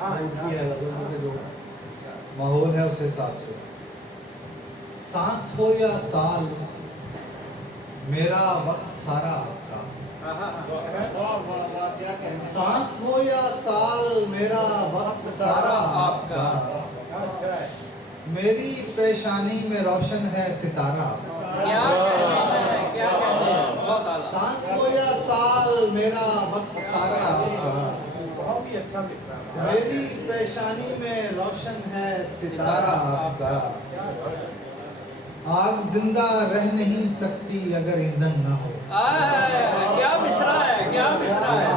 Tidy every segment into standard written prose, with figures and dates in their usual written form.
उसकी है के जो माहौल है उस हिसाब से। सांस हो या साल मेरा वक्त सारा आपका, सांस हो या साल मेरा वक्त सारा आपका, मेरी पेशानी में रोशन है सितारा। सांस हो या साल मेरा वक्त सारा आपका, बहुत ही अच्छा किस्सा है। मेरी पेशानी में रोशन है सितारा आपका। आग जिंदा रह नहीं सकती अगर ईंधन न हो। क्या मिसरा है, क्या मिसरा है।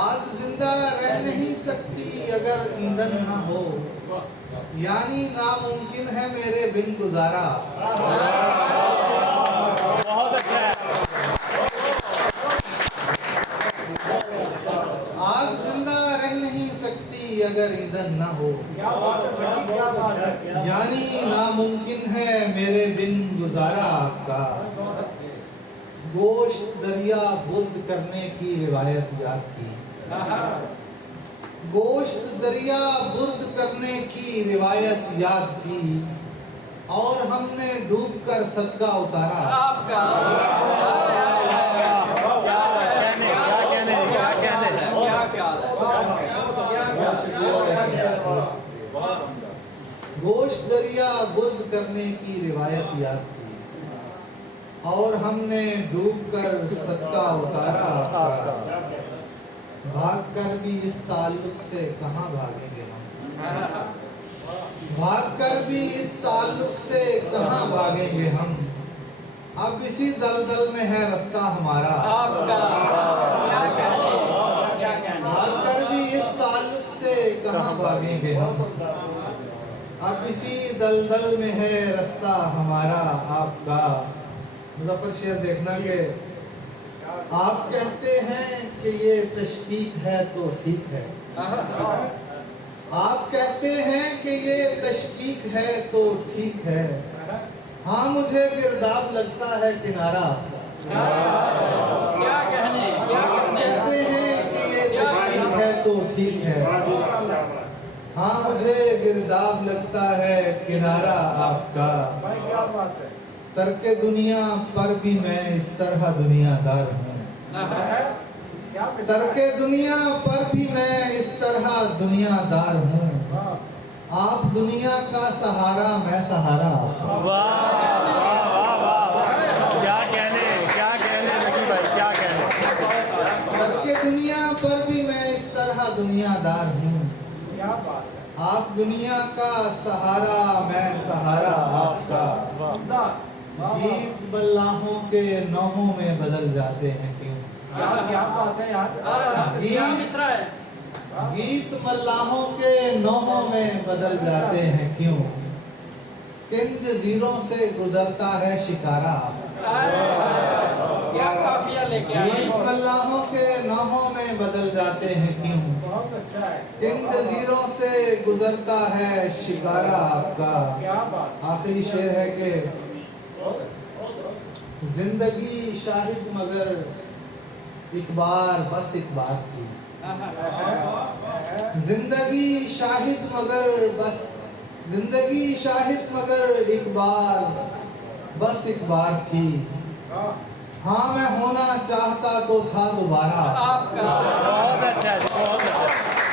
आग जिंदा रह नहीं सकती अगर ईंधन न हो, यानी नामुमकिन है मेरे बिन गुजारा। बहुत अच्छा है। आग जिंदा रह नहीं सकती अगर ईंधन न हो, यानी नामुमकिन है मेरे बिन गुजारा आपका। गोश्त दरिया बुर्द करने की रिवायत याद की, गोश्त दरिया बुर्द करने की रिवायत याद की, और हमने डूब कर सदका उतारा आपका। गोश्त दरिया बुर्द करने की रिवायत याद की, और हमने डूब कर सदका उतारा आपका। भाग कर भी इस ताल्लुक से कहाँ भागेंगे हम, भाग कर भी इस ताल्लुक से कहाँ भागेंगे हम, अब इसी दलदल में है रास्ता हमारा। आपका क्या कहने, क्या कहने। भाग कर भी इस ताल्लुक से कहाँ भागेंगे हम, अब इसी दलदल में है रास्ता हमारा आपका। मुजफ्फर शेर देखना कि आप कहते हैं कि ये तशकीक है तो ठीक है, आप कहते हैं कि ये तशकीक है तो ठीक है, हाँ मुझे गिरदाब लगता है किनारा। क्या कहने, क्या कहते हैं कि ये तशकीक है तो ठीक है, हाँ मुझे गिरदाब लगता है किनारा आपका। तरके दुनिया पर भी मैं इस तरह दुनियादार हूँ, तरके दुनिया पर भी मैं इस तरह दुनियादार हूँ, आप दुनिया का सहारा मैं सहारा आपका। क्या कहने लकी भाई, क्या कहने। तरके दुनिया पर भी मैं इस तरह दुनियादार हूँ, आप दुनिया का सहारा मैं सहारा आपका। गीत बल्लाहों के नौहों में बदल जाते हैं क्यों, क्या बात है यार। क्या मिसरा है। गीत मल्लाहों के नौहों में बदल जाते हैं क्यों, किन जजीरों से गुजरता है शिकारा। क्या काफिया लेके आए। गीत मल्लाहों के नौहों में बदल जाते हैं क्यों, बहुत अच्छा है। किन जजीरों से गुजरता है शिकारा आपका। क्या बात। आखिरी शेर है कि जिंदगी शाहिद मगर एक बार बस एक बार थी, जिंदगी शाहिद मगर बस, जिंदगी शाहिद मगर एक बार बस एक बार थी, हाँ मैं होना चाहता तो था दोबारा। आपका बहुत अच्छा है, बहुत अच्छा।